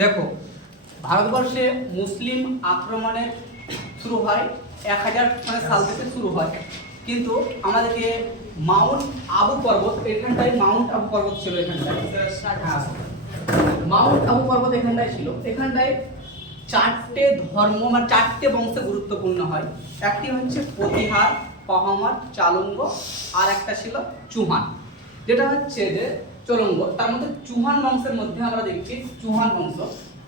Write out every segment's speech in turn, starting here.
দেখো, ভারতবর্ষে মুসলিম আক্রমণের শুরু হয় 1000 সাল থেকে শুরু হয়, কিন্তু আমাদেরকে মাউন্ট আবু পর্বত এখানটায় মাউন্ট আবু পর্বত ছিল এখানটায়। হ্যাঁ, মাউন্ট আবু পর্বত এখানটায় ছিল। এখানটায় চারটে ধর্ম মানে চারটে বংশ গুরুত্বপূর্ণ হয়। একটি হচ্ছে প্রতিহার, পাহামার, চালঙ্গ, আর একটা ছিল চুহান, যেটা হচ্ছে যে চলঙ্গ। তার মধ্যে চুহান বংশের মধ্যে আমরা দেখছি চুহান বংশ,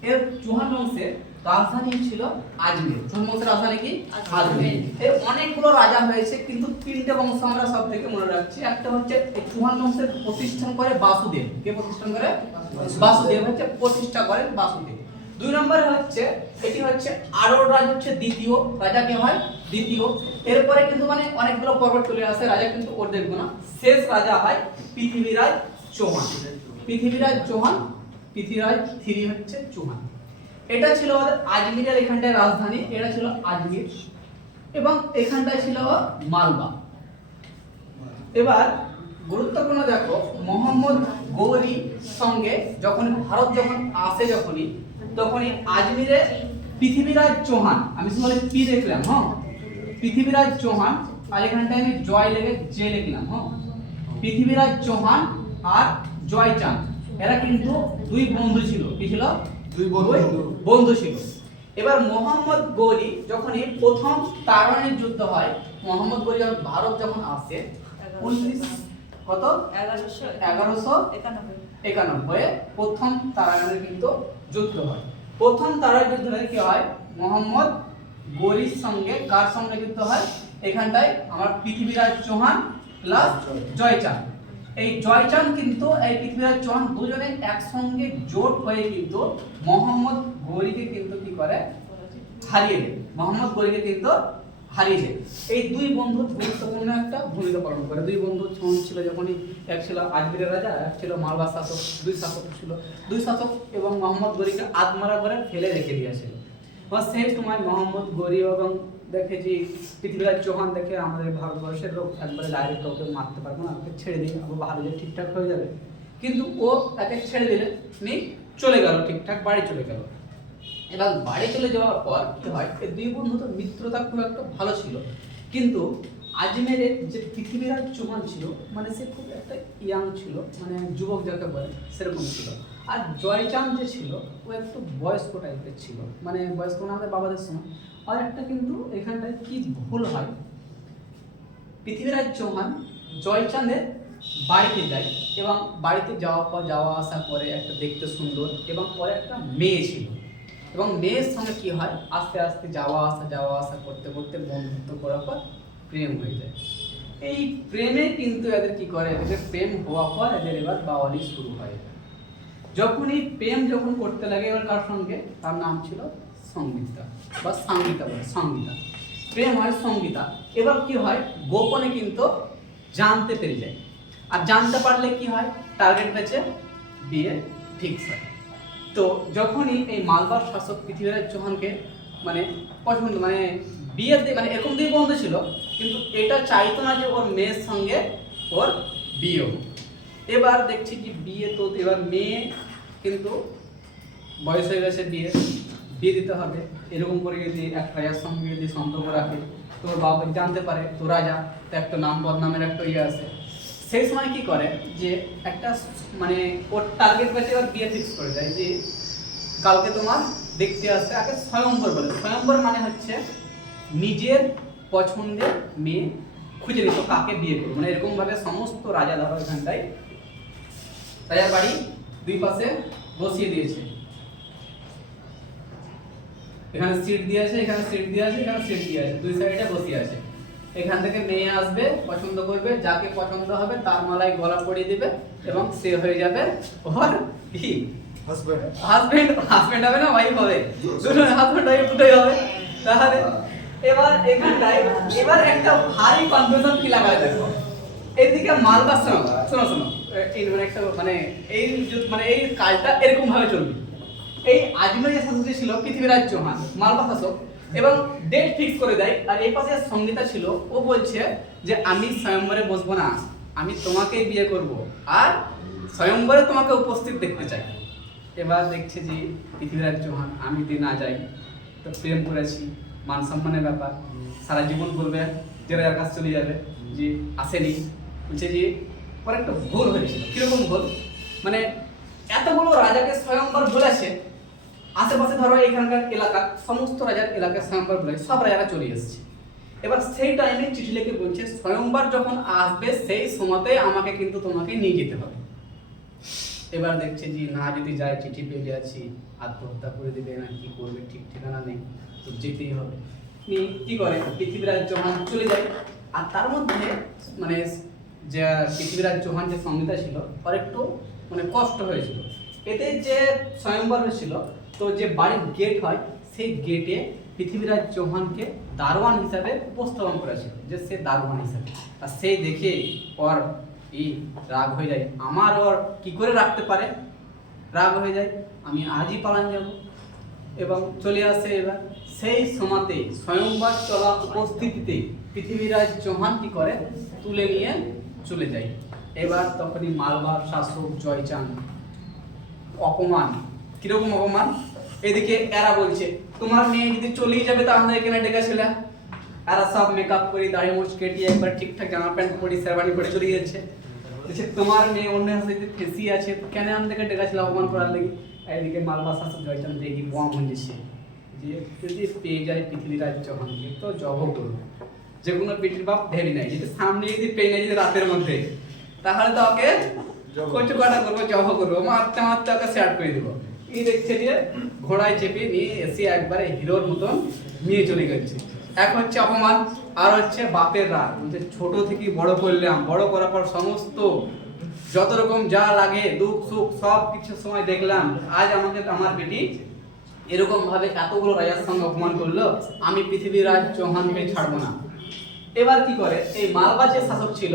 এর চুহান বংশের রাজধানী ছিল আজমির। চুহান বংশের রাজধানী কি? আজমির। এর অনেকগুলো রাজা হয়েছে, কিন্তু তিনটে বংশ আমরা সব থেকে মনে রাখছি। একটা হচ্ছে এই চুহান বংশের প্রতিষ্ঠান করে বাসুদেব। কে প্রতিষ্ঠান করে? বাসুদেব হচ্ছে প্রতিষ্ঠা করেন বাসুদেব। দুই নম্বরে হচ্ছে এটি হচ্ছে আরোর রাজ হচ্ছে দ্বিতীয় রাজা। কে হয়? দ্বিতীয়। এরপরে কিন্তু মানে অনেকগুলো পর্বত চলে আসে, রাজা কিন্তু ওর দেখবো না। শেষ রাজা হয় পৃথিবীরাজ চৌহান। পৃথিবীরাজ চৌহান, পৃথিবীরাজ 3 হচ্ছে চৌহান। এটা ছিল আমাদের আজমিরের এখানটায় রাজধানী, এটা ছিল আজমির, এবং এখানটায় ছিল মালবা। এবার গুরুত্বপূর্ণ দেখো, মোহাম্মদ গৌরীর সঙ্গে ভারত যখন আসে, তখনই আজমিরে পৃথিবীরাজ চৌহান, আমি শুধু পি দেখলাম, হ্যাঁ, পৃথিবীরাজ চৌহান, আর এখানটায় আমি জয় লেগে জে লিখলাম, হ্যাঁ, পৃথিবীরাজ চৌহান আর জয়চাঁদ, এরা কিন্তু দুই বন্ধু ছিল। কি ছিল? দুই বন্ধু ছিল। এবার মোহাম্মদ গৌরী যখনই প্রথম তারানের যুদ্ধ হয়, মোহাম্মদ গৌরী ভারত যখন আসে 1191 প্রথম তারানের কিন্তু যুদ্ধ হয়। প্রথম তারানের যুদ্ধে কি হয়? মোহাম্মদ গৌরীর সঙ্গে কার সঙ্গে যুদ্ধ হয়? এখানটায় আমার পৃথিবীরাজ চৌহান প্লাস জয়চাঁদ। এই জয়চাঁদ কিন্তু এই পৃথিবীরাজ চৌহান দুজনে একসঙ্গে জোট হয়ে কিন্তু মোহাম্মদ গৌরীকে কিন্তু কি করে? হারিয়ে দেয়। মোহাম্মদ গৌরীকে কিন্তু হারিয়ে দেয়। এই দুই বন্ধু গুরুত্বপূর্ণ একটা ভূমিকা পালন করে। দুই বন্ধু ছিল যখনই, এক ছিল আজমিরের রাজা, এক ছিল মালবা শাসক। দুই শাসক ছিল, দুই শাসক, এবং মোহাম্মদ গৌরীকে আত্মারা করে ফেলে রেখে দিয়েছিল। সেই সময় মোহাম্মদ গৌরী এবং দেখেছি পৃথিবীরাজ চৌহান দেখে আমাদের ভারতবর্ষের লোক একবারে ডাইরেক্ট ওকে মারতে পারবো না, ওকে ছেড়ে দিই, আবার ভারতে ঠিকঠাক হয়ে যাবে। কিন্তু ও তাকে ছেড়ে দিলে চলে গেল, ঠিকঠাক বাড়ি চলে গেল। এবং বাড়ি চলে যাওয়ার পর কি হয়, এই দুই বন্ধু তো মিত্রতা খুব একটা ভালো ছিল, কিন্তু আজমেরের যে পৃথিবীরাজ চৌহান ছিল, মানে সে খুব একটা ইয়াং ছিল, মানে যুবক যাকে বলে সেরকম ছিল। আর জয়চাঁদ যে ছিল, ও একটু বয়স্ক টাইপের ছিল, মানে বয়স্ক না আমাদের বাবাদের সময়। আর একটা কিন্তু এখানটায় কি ভুল হয়, পৃথিবীরাজ চৌহান জয়চাঁদের বাড়িতে যায়, এবং বাড়িতে যাওয়ার পর যাওয়া আসা করে, একটা দেখতে সুন্দর, এবং পরে একটা মেয়ে ছিল, এবং মেয়ের সঙ্গে কি হয়, আস্তে আস্তে যাওয়া আসা করতে করতে বন্ধুত্ব করার পর প্রেম হয়ে যায়। এই প্রেমে কিন্তু এদের কি করে, এদের প্রেম হওয়ার পর এদের এবার বাওয়ালি শুরু হয়। যখন এই প্রেম করতে লাগে এবার কার সঙ্গে, তার নাম ছিল সঙ্গীতা বা সাঙ্গীতা বলে, সঙ্গীতা। প্রেম হয় সঙ্গীতা। এবার কি হয়, গোপনে কিন্তু জানতে পেরে যায়। আর জানতে পারলে কি হয়, টার্গেট বেঁচে বিয়ে ফিক্স হয়। তো যখনই এই মালবার শাসক পৃথিবীরাজ চৌহানকে মানে পছন্দ, মানে বিয়ে মানে এরকম দুই বন্ধু ছিল, কিন্তু এটা চাইতো না যে ওর মেয়ের সঙ্গে ওর বিয়ে হোক। এবার দেখছি কি বিয়ে, তো এবার মেয়ে কিন্তু বয়স হয়ে গেছে, বিয়ে দিতে হবে। এরকম করে যদি এক রাজার সঙ্গে যদি সম্পর্ক রাখে, তোর বাবা জানতে পারে তো রাজা, তো একটা নাম বদনামের একটা ইয়ে আছে। সেই সময় কি করে, যে একটা মানে ওর টার্গেট বেঁচে এবার বিয়ে ফিক্স করে দেয়, যে কালকে তোমার দেখতে আসতে। আগে স্বয়ম্বর বলে, স্বয়ম্বর মানে হচ্ছে নিজের পছন্দের মেয়ে খুঁজে নিত কাকে বিয়ে করবো, মানে এরকম ভাবে সমস্ত রাজা ধরো এখানটায় রাজার বাড়ি দুই পাশে বসিয়ে দিয়েছে। এখানে সিট দিয়েছে, এখানে সিট দিয়েছে, এখানে সিট দিয়েছে, দুই সাইডে বসিয়ে আছে। এখান থেকে মেয়ে আসবে, পছন্দ করবে, যাকে পছন্দ হবে তার মালায় গলা পরিয়ে দিবে, এবং সে হয়ে যাবে ওর কি হাজবেন্ড হবে না, ওয়াইফ হবে, দুটো হাজবেন্ড ওয়াইফ দুটোই হবে। তাহলে এবার এখানটায় এবার একটা ভারী কনফিউশন কি লাগায় দেখো, এইদিকে মালবা শোনো এই একটা মানে এই কাজটা এরকম ভাবে চলবে। এই আজমের যে শাসক ছিল পৃথিবীরাজ চৌহান, মালবা শাসক, এবং ডেট ফিক্স করে দেয়। আর এই পাশে সঙ্গীতা ছিল, ও বলছে যে আমি স্বয়ম্বরে বসবো না, আমি তোমাকেই বিয়ে করব, আর স্বয়ম্বরে তোমাকে উপস্থিত দেখতে চাই। এবার দেখছে যে পৃথিবীরাজ চৌহান আমি যদি না যাই তো প্রেম করেছি, মান সম্মানের ব্যাপার, সারা জীবন বলবে যে রাজার কাছে চলে যাবে যে আসেনি। বলছে যে ওর একটা ভুল হয়েছিল। কিরকম ভুল? মানে এত বড় রাজাকে স্বয়ংবর বলেছে, আশেপাশে ধরো এখানকার এলাকা সমস্ত রাজার এলাকায় স্বয়ংবর বলে সব রাজারা চলে এসেছে। এবার সেই টাইমে চিঠি লিখে বলছে স্বয়ংবর যখন আসবে সেই সময়তে আমাকে কিন্তু তোমাকে নিয়ে যেতে হবে। এবার দেখছে যে না যদি যায় চিঠি পেয়ে যাচ্ছি, আত্মহত্যা করে দেবে না কি করবে ঠিক ঠিকানা নেই, তো যেতেই হবে। কি করে পৃথিবীরাজ চৌহান চলে যায়। আর তার মধ্যে মানে যে পৃথিবীরাজ চৌহান যে সংহিতা ছিল তার একটু মানে কষ্ট হয়েছিল। এতে যে স্বয়ংবর হয়েছিল তো যে বাড়ির গেট হয় সেই গেটে পৃথিবীরাজ চৌহানকে দারোয়ান হিসাবে উপস্থাপন করেছিল যে সে দারোয়ান হিসাবে। আর সেই দেখে ওর রাগ হয়ে যায়, আমার ওর কি করে রাখতে পারে, রাগ হয়ে যায়, আমি আজই পালান যাব এবং চলে আসে। এবার সেই সময়তে স্বয়ংবর চলা উপস্থিতিতে পৃথিবীরাজ চৌহান কি করে তুলে নিয়ে চলে যায়। এবার তখনই মালবার শাসক জয়চাঁদ অপমান, কিরকম অপমান, এদিকে এরা বলছে তোমার মেয়ে যদি চলেই যাবে তা আমরা এখানে ডেকেছিল। এরা সব মেকআপ করে দাড়ি মুছ কেটিয়ে একবার ঠিকঠাক জামা প্যান্ট পরে শেরওয়ানি পরে চলে যাচ্ছে। তোমার মেয়ে অন্য সাথে ফেসি আছে কেন আমাদেরকে ডেকেছিল অপমান করার লাগি। এদিকে মালবার শাসক জয়চাঁদ দেখি বম হয়েছে যে যদি পেয়ে যায় পৃথিবীরাজ চৌহানকে তো জব করবো, যে কোনো পিঠির বাপ ভেবে নাই, যদি সামনে যদি পেয়ে নেয় যদি রাতের মধ্যে তাহলে তো ওকে কচু কাটা করবো, জব করবো, মারতে মারতে ওকে স্যাড করে দেবো। এই দেখছে যে ঘোড়ায় চেপে নিয়ে এসে একবারে হিরোর মতন নিয়ে চলে গেছে। এক হচ্ছে অপমান, আর হচ্ছে বাপের রাগ, বলছে ছোট থেকে বড় করলাম, বড় করার পর সমস্ত যত রকম যা লাগে দুঃখ সুখ সব কিছু সময় দেখলাম, আজ আমাকে আমার বেটি এরকম ভাবে এতগুলো রাজার সঙ্গে অপমান করলো, আমি পৃথিবীরাজ চৌহানকে ছাড়বো না। এবার কি করে এই মালবার যে শাসক ছিল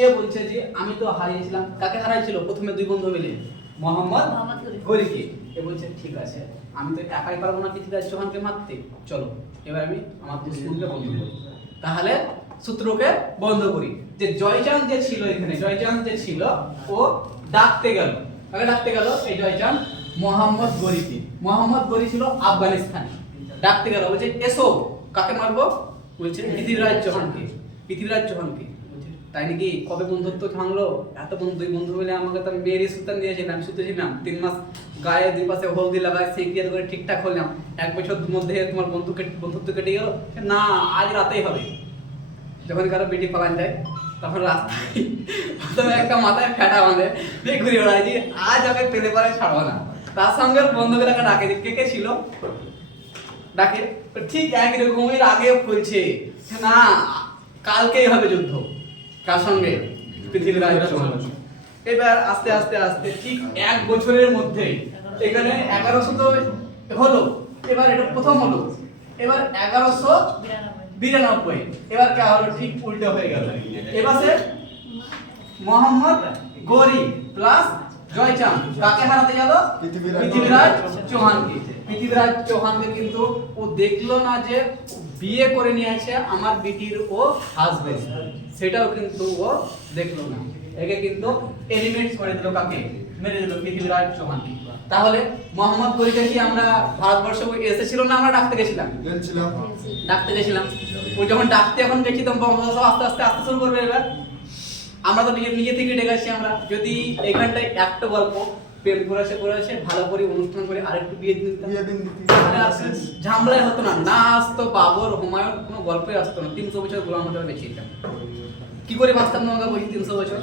এ বলছে যে আমি তো হারিয়েছিলাম, কাকে হারাইছিল প্রথমে দুই বন্ধু মিলে মোহাম্মদ গরিকে। এ বলছে ঠিক আছে আমি তো একাই পারবো না পৃথিবীরাজ চৌহানকে মারতে, চলো এবার আমি আমার দুশ্মনকে বন্ধ করি। তাহলে শত্রুকে বন্ধ করি। যে জয়চাঁদ যে ছিল এখানে, জয়চাঁদ যে ছিল ও ডাকতে গেল, কাকে ডাকতে গেল? এই জয়চাঁদ মোহাম্মদ গরিকে। মোহাম্মদ গরি ছিল আফগানিস্তানে, ডাকতে গেল বলছে এসো কাকে মারবো? বলছে পৃথিবীরাজ চৌহানকে। পৃথিবীরাজ চৌহানকে বলছে তাই নাকি? কবে বন্ধুত্ব ভাঙলো? এত বন্ধু দুই বন্ধু মিলে আমাকে তো মেয়েরই সুলতান দিয়েছিল, আমি শুতেছিলাম 3 মাস গায়ে দুই পাশে হলদি লাগাই সেই ক্রিয়া করে ঠিকঠাক হলাম, 1 বছর মধ্যে তোমার বন্ধুত্ব কেটে গেল? না আজ রাতেই হবে। যখন কারো বেটি পালান যায় তখন রাস্তায় প্রথমে একটা মাথায় ফেটা বাঁধে ঘুরে বেড়ায় যে আজ ওকে পেলে পরে ছাড়বো না। তার সঙ্গে বন্ধুকে ডাকে, কে কে ছিল ডাকে, ঠিক একই রকমের আগে বলছে না কালকেই হবে যুদ্ধ, কার সঙ্গে? পৃথিবীরাজ চৌহান। এবার আস্তে আস্তে আস্তে ঠিক 1 বছরের মধ্যে এখানে 1100 তো হলো, এবার এটা প্রথম হলো, এবার 1192 এবার কে হলো ঠিক উল্টো হয়ে গেল। এবার সে মোহাম্মদ গরি প্লাস জয়চাঁদ কাকে হারাতে গেল? পৃথিবীরাজ চৌহানকে। পৃথিবীরাজ চৌহানকে কিন্তু ও দেখলো না যে বিয়ে করে নিয়ে আসে আমার বিটির ও হাজবেন্ড, সেটাও কিন্তু ও দেখলো না। একে কিন্তু এলিমেন্ট করে দিল, কাকে? মেরে দিল পৃথিবীরাজ চৌহানকে। তাহলে মোহাম্মদ গরিকে কি আমরা ভারতবর্ষে এসেছিল না আমরা ডাকতে গেছিলাম? ডাকতে গেছিলাম। ও যখন ডাকতে এখন গেছি তখন বঙ্গবন্ধু আস্তে আস্তে আসতে শুরু করবে। এবার আমরা তো নিজে থেকে ডেকেছি। আমরা যদি এখানটায় একটা গল্প প্রেম করেছে ভালো করে অনুষ্ঠান করে আরেকটু বিয়ে দিন ঝামেলাই হতো না, না আসতো বাবর হুমায়ুন, কোনো গল্পই আসতো না। 300 বছর গোলাম হতে বেঁচে যেতাম, কি করে বাঁচতাম না আমরা বলি 300 বছর।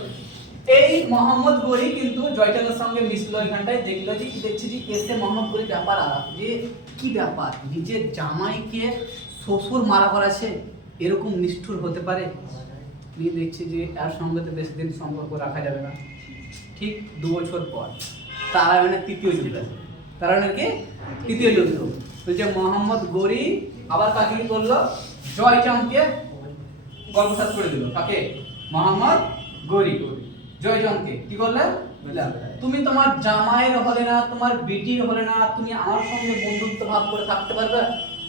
এই মোহাম্মদ গরি কিন্তু জয়চাঁদের সঙ্গে মিশলো এখানটায়, দেখলো যে দেখছি যে এসে মোহাম্মদ গরি ব্যাপার আলাদা, যে কি ব্যাপার নিজের জামাইকে শ্বশুর মারা করাছে, এরকম নিষ্ঠুর হতে পারে? নিয়ে দেখছি যে এর সঙ্গে তো বেশি দিন সম্পর্ক রাখা যাবে না। ঠিক 2 বছর পর তারায়ণের 3য় যুদ্ধ, তারায়ণের কি 3য় যুদ্ধ বলছে মোহাম্মদ গরি আবার কাকে কি করলো? জয়চাঁদকে গল্পসাত করে দিল। কাকে? মোহাম্মদ গরি জয়চাঁদকে কি করলে? তুমি তোমার জামাইয়ের হলে না, তোমার বিটির হলে না, তুমি আমার সঙ্গে বন্ধুত্ব ভাব করে থাকতে পারবে?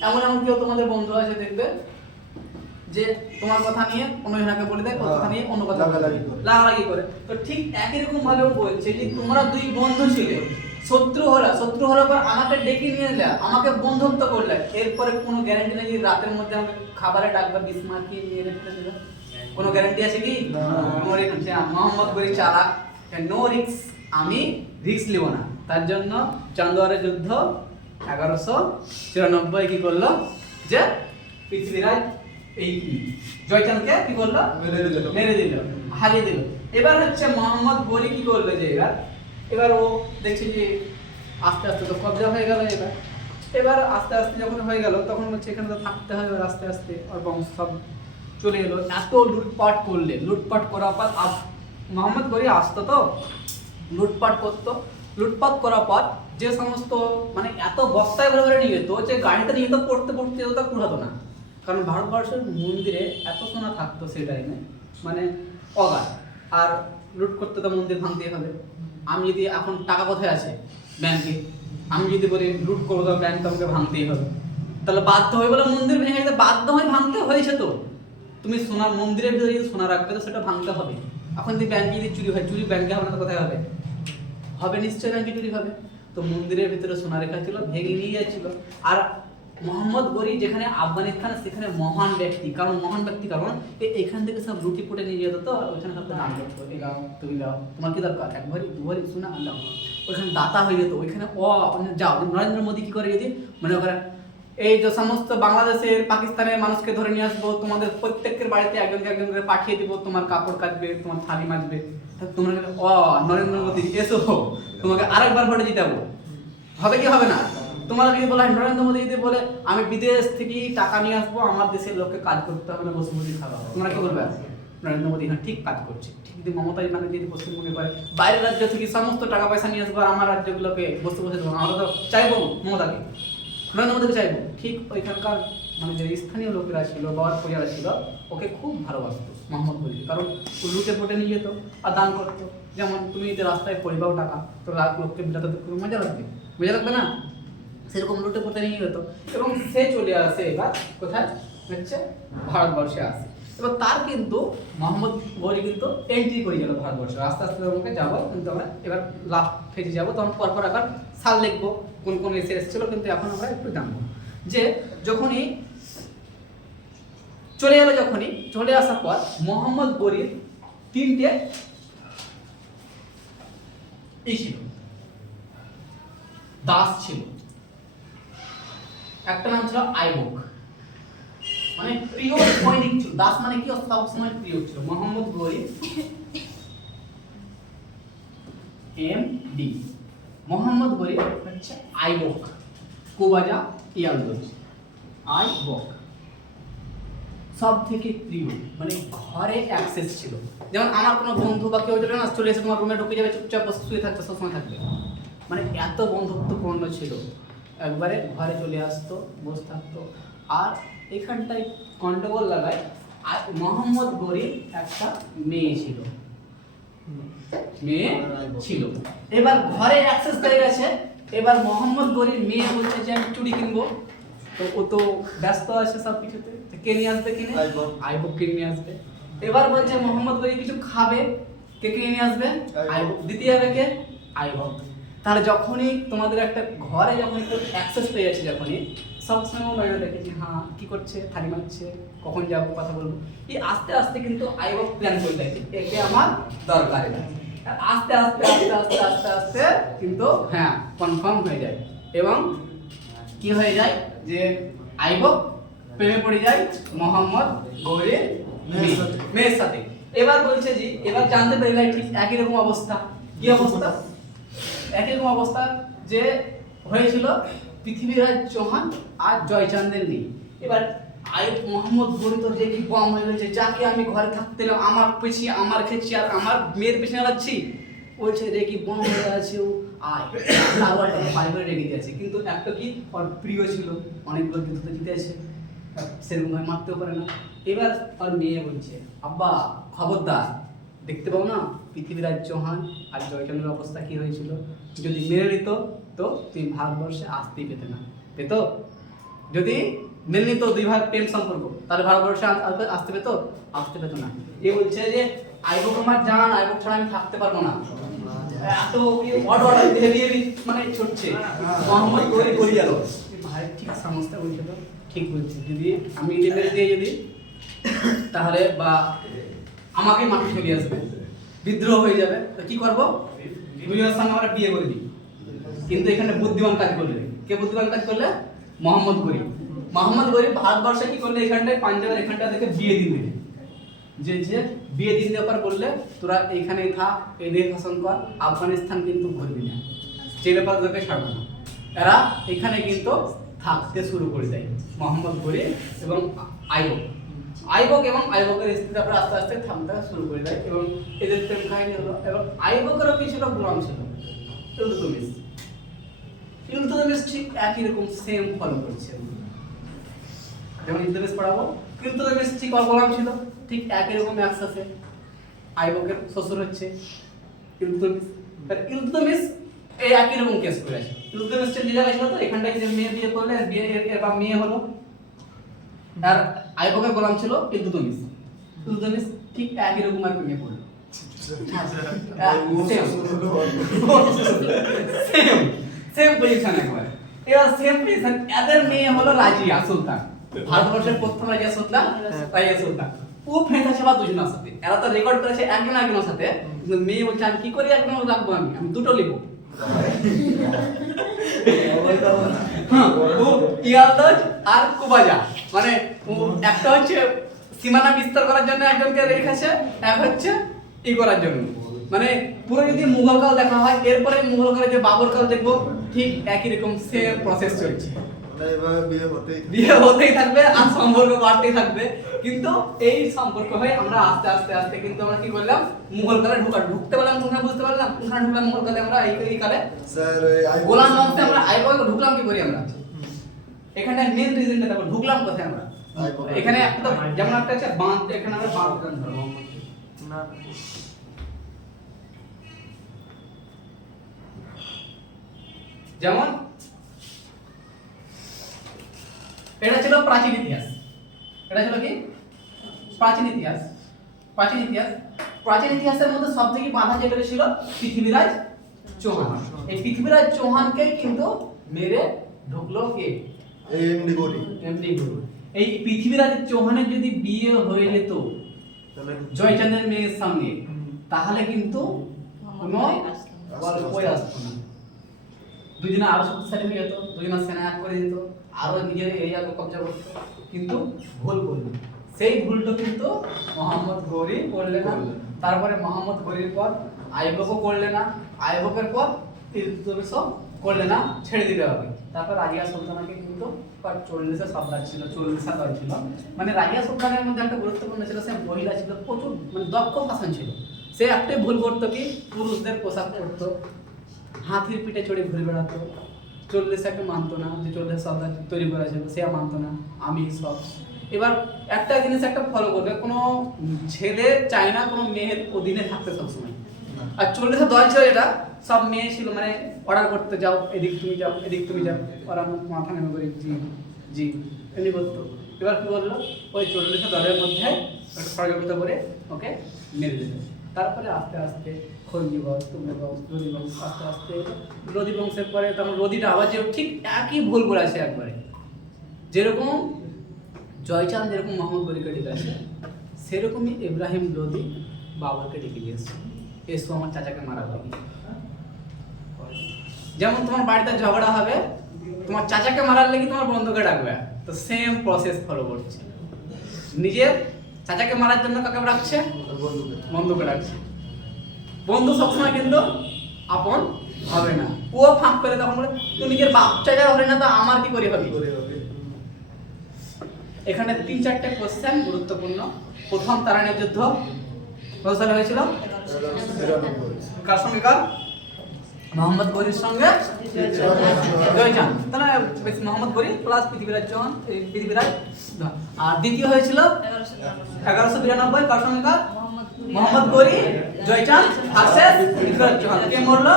এমন এমন কেউ তোমাদের বন্ধু আছে দেখবে যে তোমার কথা নিয়ে অন্য জনকে বলে দেয়, কথা নিয়ে অন্য কথা লাগালাগি করে। তো ঠিক একই রকম ভাবে বলছে যে তোমরা 2 বন্ধু ছিলে, শত্রু হলো পর আমাকে ডেকে নিয়ে এলে, আমাকে বন্ধুত্ব করলে, এরপরে কোনো গ্যারান্টি নেই যে রাতের মধ্যে আমাকে খাবারে ডাকবে, বিসমার কি নিয়ে এলে ফেলে দেবে? কোনো গ্যারান্টি আছে কি? No risk. মোহাম্মদ গনি চালাক, নো রিস্ক, আমি রিস্ক নিব না। তার জন্য চান্দোয়ারের যুদ্ধ 1194 কি করলো যে পৃথ্বীরাজ এই জয়চাঁদকে কি করলো? মেরে দিল, হারিয়ে দিল। এবার হচ্ছে মোহাম্মদ গনি কি করলো যে এবার ও দেখছি যে আস্তে আস্তে তো কবজা হয়ে গেল। এবার আস্তে আস্তে যখন হয়ে গেল তখন হচ্ছে এখানে তো থাকতে হয়। এবার আস্তে আস্তে ওর বংশ সব চলে এলো। এত লুটপাট করলে, লুটপাট করার পর মোহাম্মদ গনি আসতো তো লুটপাট করতো। লুটপাট করার পর যে সমস্ত মানে এত বস্তায় ভরে ভরে নিয়ে যেত যে গাড়িতে নিয়ে যেত, পড়তে পড়তে যেত, তা কুড়াতো না। কারণ ভারতবর্ষের মন্দিরে এত সোনা থাকতো সেই টাইমে, মানে অগাধ। আর লুট করতে তো মন্দির ভাঙতেই হবে। আমি যদি এখন টাকা কোথায় আছে ব্যাংকে, আমি যদি বলি লুট করবো তো ব্যাংক তো আমাকে ভাঙতেই হবে। তাহলে বাধ্য হয়ে বলে মন্দির ভেঙে যেতে বাধ্য হয়ে ভাঙতে হয়েছে। তো তুমি সোনার মন্দিরের ভিতরে যদি সোনা রাখবে তো সেটা ভাঙতে হবে। এখন যদি ব্যাংকে যদি চুরি হয়, চুরি ব্যাংকে হবে না তো কোথায় হবে? হবে নিশ্চয়ই ব্যাংকে চুরি হবে। তো মন্দিরের ভিতরে সোনা রেখা ছিল, ভেঙে নিয়ে যাচ্ছিল। আর মোহাম্মদ গনি যেখানে আফগানিস্তান, সেখানে মহান ব্যক্তি। কারণ মহান ব্যক্তি কারণ এখান থেকে সব রুটি পুটে নিয়ে যেত। তো ওইখানে সব দান করতো, এই লাও তুমি লাও, তোমার কি দরকার, এক ভরি দু ভরি সোনা আনলাম। ওইখানে দাতা হয়ে যেত। ওইখানে যাও। নরেন্দ্র মোদী কি করে যদি মনে করেন এই যে সমস্ত বাংলাদেশের পাকিস্তানের মানুষকে ধরে নিয়ে আসবো, তোমাদের প্রত্যেকের বাড়িতে একজন করে পাঠিয়ে দিব, তোমার কাপড় কাচবে, তোমার থালি মাজবে। তোমরা নরেন্দ্র মোদী এসো, তোমাকে আরেকবার ভোটে জিতাবো, হবে কি হবে না? তোমরা যদি বলা হয় নরেন্দ্র মোদী যদি বলে আমি বিদেশ থেকে টাকা নিয়ে আসবো, আমার দেশের লোককে কাজ করতে হবে না, বসে বসে খাওয়া, তোমরা কি বলবে? নরেন্দ্র মোদী হ্যাঁ ঠিক কাজ করছে। ঠিক যদি মমতা ব্যানার্জি যদি পশ্চিমবঙ্গে করে বাইরের রাজ্য থেকে সমস্ত টাকা পয়সা নিয়ে আসবো আর আমার রাজ্যগুলোকে বসে বসে দেবো, আমরা তো চাইবো মমতাকে, নরেন্দ্র মোদীকে চাইবো। ঠিক ওইখানকার মানে যে স্থানীয় লোকেরা ছিল, বাবার পরিবার ছিল, ওকে খুব ভালোবাসতো মোহাম্মদ গনিকে। কারণ ও লুটে ফুটে নিয়ে যেত আর দান করতো। যেমন তুমি যদি রাস্তায় পরিবাও টাকা, তো লোককে বিলাতে তো খুব মজা লাগবে, মজা লাগবে না? সেরকম লুটে ফুটে নিয়ে যেত। এবং সে চলে আসে এবার কোথায় হচ্ছে ভারতবর্ষে আসে। এবার তার কিন্তু মোহাম্মদ গনি কিন্তু এন্ট্রি করে গেল ভারতবর্ষে। আস্তে আস্তে আমাকে যাবো, কিন্তু আমরা এবার লাস্ট ফেজে যাবো, তখন পরপর আবার সাল লিখবো কোন কোন এসে এসেছিল। কিন্তু এখন আমরা একটু জানবো যে যখনই চলে গেল, যখনই চলে আসার পর মোহাম্মদ গনির 3টে ছিল, দাস ছিল। একটা নাম ছিল আইবক, মানে প্রিয় সৈনিক ছিল। দাস মানে কি? সব সময় প্রিয় ছিল। মোহাম্মদ গনি এমডি, মোহাম্মদ গনি হচ্ছে আইবক, কোবাজা ইয়ালদোজ, আইবক সব থেকে প্রিয়, মানে ঘরে অ্যাক্সেস ছিল। যেমন আমার কোনো বন্ধু বা কেউ চলে না, চলে এসে তোমার রুমে ঢুকে যাবে, চুপচাপ বসে শুয়ে থাকতে, সবসময় থাকবে, মানে এত বন্ধুত্বপূর্ণ ছিল। একবারে ঘরে চলে আসতো, বসে থাকতো। আর এখানটায় গন্ডগোল লাগায়, আর মোহাম্মদ গনির একটা মেয়ে ছিল, এবার ঘরে অ্যাক্সেস পেয়ে গেছে। এবার মোহাম্মদ গনির মেয়ে বলছে যে আমি চুড়ি কিনবো, তো ও তো ব্যস্ত আছে সব কিছুতে, কে নিয়ে আসবে? কিনে আইবক কিনে নিয়ে আসবে। এবার বলছে মোহাম্মদ গনি কিছু খাবে, কে কিনে নিয়ে আসবে? আইবক। দিতে যাবে কে? আইবক। তাহলে যখনই তোমাদের একটা ঘরে যখন একটু অ্যাক্সেস পেয়ে যাচ্ছে, যখনই সবসময় নজর রেখেছি, হ্যাঁ কি করছে, থালি মারছে, কখন যাবো, কথা বলবো। এই আস্তে আস্তে কিন্তু আইবক প্ল্যান করে দেখে একে আমার দরকার। আস্তে আস্তে আস্তে আস্তে আস্তে আস্তে কিন্তু হ্যাঁ কনফার্ম হয়ে যায়। এবং কি হয়ে যায় যে আইবক প্রেমে পড়ে যায় মোহাম্মদ গনির মেয়ের সাথে। এবার বলছে যে এবার জানতে পেরে ঠিক একই রকম অবস্থা। কি অবস্থা? একই রকম অবস্থা যে হয়েছিল পৃথ্বীরাজ চৌহান আর জয়চাঁদের নিয়ে। এবার মোহাম্মদ গনি তো যে কি বম হয়ে গেছে, যাকে আমি ঘরে থাকতে দিলাম আমার পিছিয়ে আমার খেয়েছি আর আমার মেয়ের পিছনে যাচ্ছি, বলছে রে কি বম হয়ে আছে, ও আয় তারপরটা পাই করে রেখে দিয়েছে। কিন্তু একটা কি ওর প্রিয় ছিল, অনেকগুলো যুদ্ধ জিতেছে, সেরকম ভাবে মারতেও পারে না। এবার ওর মেয়ে বলছে আব্বা খবরদার, দেখতে পাও না পৃথ্বীরাজ চৌহান আর জয়চন্দ্রের অবস্থা কি হয়েছিল, যদি মেনে নিত তো তুমি ভারতবর্ষে আসতেই পেতে না, পেতো? যদি মেনে নিত দুই ভাই প্রেম সম্পর্ক, তাহলে ভারতবর্ষে আসতে পেতো? আসতে পেতো না। এ বলছে যে আইবক আমার জান, আইবক ছাড়া আমি থাকতে পারবো না। এত অর্ডার হেভি মানে ছুটছে মোহাম্মদ গরি গেল ভাই ঠিক সমস্যা বলছিল ঠিক বলছি যদি আমি যদি মেরে দিয়ে যদি তাহলে বা আমাকে মাটি ফেলে আসবে বিদ্রোহ হয়ে যাবে তো কি করব দুজনের সঙ্গে আমরা বিয়ে করে দিই কিন্তু এখানে বুদ্ধিমান কাজ করলে কে বুদ্ধিমান কাজ করলে মোহাম্মদ গরি ভারতবর্ষে কি করলে এখানটায় পাঞ্জাবের এখানটা থেকে বিয়ে দিন দিলে যে বিয়ে দিন দেওয়ার বললে তোরা এইখানেই থাক এদের শাসন কর আফগানিস্তান কিন্তু ঘুরবি না চেলে পাতাকে ছাড়বো না এরা এখানে কিন্তু থাকতে শুরু করে দেয় মোহাম্মদ গরি এবং আইবক এবং আইবকের স্ত্রী তারপরে আস্তে আস্তে থামতে শুরু করে দেয় এবং এদের প্রেম কাহিনী হলো এবং আইবকেরও কিছুটা গোলাম ছিল ইলতুতমিশ ঠিক একই রকম সেম ফলো করছে যেমন ইলতুতমিশ পড়াবো ইলতুতমিশ ঠিক গোলাম ছিল ঠিক একই রকম একসাথে আইবকের শ্বশুর হচ্ছে ইলতুতমিশ এই একই রকম কেস করে আছে ইলতুতমিশ যে জায়গায় ছিল তো এখানটায় যে মেয়ে বিয়ে করলে বিয়ে এরপর মেয়ে হলো আর আইবকের গোলাম ছিল ইলতুতমিশ ঠিক একই রকম আর মেয়ে পড়লো সেম পজিশন একবার এরা সেম পজিশন এদের মেয়ে হলো রাজিয়া সুলতান ভারতবর্ষের প্রথম রাজিয়া সুলতান ও ফ্রেন্ড আছে বা দুজনের সাথে এরা তো রেকর্ড করেছে একজনের সাথে কিন্তু মেয়ে বলছে আমি কি করে একজন রাখবো আমি দুটো লিখবো ইয়ালদাজ আর কুবাজা মানে একটা হচ্ছে সীমানা বিস্তার করার জন্য একজনকে রেখেছে এক হচ্ছে ই করার জন্য মানে পুরো যদি মুঘল কাল দেখা হয় এরপরে মুঘল কালে যে বাবর কাল দেখবো ঠিক একই রকম সেম প্রসেস চলছে বিয়ে হতেই থাকবে আর সম্পর্ক বাড়তেই থাকবে কিন্তু এই সম্পর্ক হয়ে আমরা আস্তে আস্তে আস্তে কিন্তু আমরা কি করলাম মুঘল কালে ঢুকতে পারলাম কোনখানে বুঝতে পারলাম কোনখানে ঢুকলাম মুঘল কালে আমরা এই কালে গোলাম বংশে আমরা আইবকে ঢুকলাম কি করি আমরা এখানে মেন রিজনটা দেখো ঢুকলাম কোথায় আমরা এখানে একটা যেমন একটা আছে বাঁধ এখানে আমরা বাঁধ ধরবো না যেমন এটা ছিল প্রাচীন ইতিহাস এটা ছিল কি প্রাচীন ইতিহাসের মধ্যে সবথেকে বাধা যেটা ছিল পৃথিবীরাজ চৌহান এই পৃথিবীরাজ চৌহানকে কিন্তু মেরে ঢুকলো কে এমডি গরি এই পৃথিবীরাজ চৌহানের যদি বিয়ে হয়ে যেত জয়চাঁদের মেয়ের সঙ্গে তাহলে কিন্তু কোনো গল্পই আসতো না দুজনে আরো শক্তিশালী হয়ে যেত দুজনের সেনা এক করে দিত আরো নিজের এরিয়াকে কবজা করতো কিন্তু ভুল করলো সেই ভুলটা কিন্তু মোহাম্মদ গরি করলে না তারপরে মোহাম্মদ গরির পর আইবকও করলে না আইবকের পর ইলতুতমিশও করলে না ছেড়ে দিতে হবে তারপর রাজিয়া সুলতানাকে কিন্তু 40 সর্দার ছিল 40 সর্দার ছিল মানে রাজিয়া সুলতানের মধ্যে একটা গুরুত্বপূর্ণ ছিল সে মহিলা ছিল প্রচুর মানে দক্ষ শাসন ছিল সে একটাই ভুল করতো কি পুরুষদের পোশাক পরতো হাতির পিঠে চড়ে ঘুরে বেড়াতো 40কে মানতো না যে 40 সর্দার তৈরি করা ছিল সে মানতো না আমি সব এবার একটা জিনিস একটা ফলো করবে কোনো ছেলে চায় না কোনো মেয়ের অধীনে থাকতে সবসময় আর 40 দল ছিল এটা সব মেয়ে ছিল মানে অর্ডার করতে যাও এদিক তুমি যাও এদিক তুমি যাও ওরা মাথা নেমে করে জি এমনি করতো এবার কি বললো ওই 40 দলের মধ্যে একটা ষড়যন্ত্র করে ওকে মেরে দিল তারপরে আস্তে আস্তে খলজি বংশ তুমরা বংশ লোদি বংশ আস্তে আস্তে লোদি বংশের পরে তখন লোদিটা আবার যে ঠিক একই ভুল করেছে একবারে যেরকম জয়চাঁদ যেরকম মোহাম্মদ গরিকে ডেকেছে সেরকমই ইব্রাহিম লোদি বাবরকে ডেকে দিয়েছে এসো আমার চাচাকে মারা হবে যেমন তোমার বাড়িতে ঝগড়া হবে তোমার চাচাকে মারার লেগে তোমার বন্ধুকে ডাকবে তো সেম প্রসেস ফলো করছে নিজের চাচাকে মারার জন্য কাকে ডাকছে বন্ধুকে ডাকছে বন্ধু সবসময় কিন্তু আপন হবে না ও ফাঁক পেলে তখন বলে তুই নিজের বাপ চাচা হবে না তো আমার কি করে হবে এখানে 3-4টে কোশ্চেন গুরুত্বপূর্ণ প্রথম তারানের যুদ্ধ কত সালে হয়েছিল কার সঙ্গে কার মোহাম্মদ গরির সঙ্গে জয়চাঁদ তাহলে মোহাম্মদ গরি প্লাস পৃথিবীরাজ চৌহান পৃথিবীরাজ আর দ্বিতীয় হয়েছিল 1192 কার সঙ্গে কার মোহাম্মদ গরি জয়চাঁদ ভার্সেস পৃথিবীরাজ চৌহান কে মরলো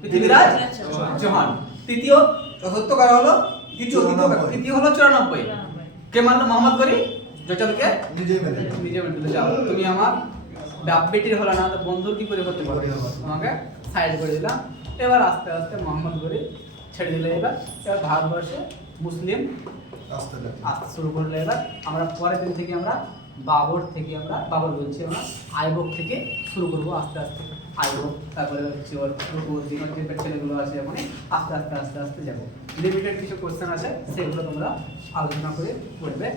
পৃথিবীরাজ চৌহান তৃতীয় চতুর্থ কার হলো তৃতীয় হলো 94 কে মারলো মোহাম্মদ গরি জয়চাঁদকে নিজে মেরে যাও তুমি আমার বাপ বেটির হলো না তো বন্ধুর কি করে করতে পারবে তোমাকে সাইড করে দিলাম। এবার আস্তে আস্তে মোহাম্মদ ঘুরি ছেড়ে দিলে এবার ভারতবর্ষে মুসলিম আসতে শুরু করলে। এবার আমরা পরের দিন থেকে আমরা বাবর থেকে আমরা বাবর বলছি আমরা আইবক থেকে শুরু করবো আস্তে আস্তে। আইবক তারপরে হচ্ছে ওর যে ছেলেগুলো আছে এখন আস্তে আস্তে আস্তে আস্তে যাবো। লিমিটেড কিছু কোশ্চেন আছে সেগুলো তোমরা আলোচনা করে পড়বে।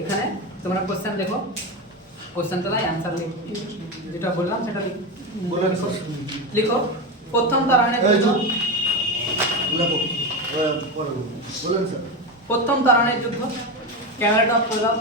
এখানে তোমরা কোশ্চেন দেখো, কোশ্চেনটা অ্যান্সার যেটা বললাম সেটা লিখো। প্রথম তারায়ণের যুদ্ধ, প্রথম তারায়ণের যুদ্ধ। ক্যামেরাটা অফ করে দাও।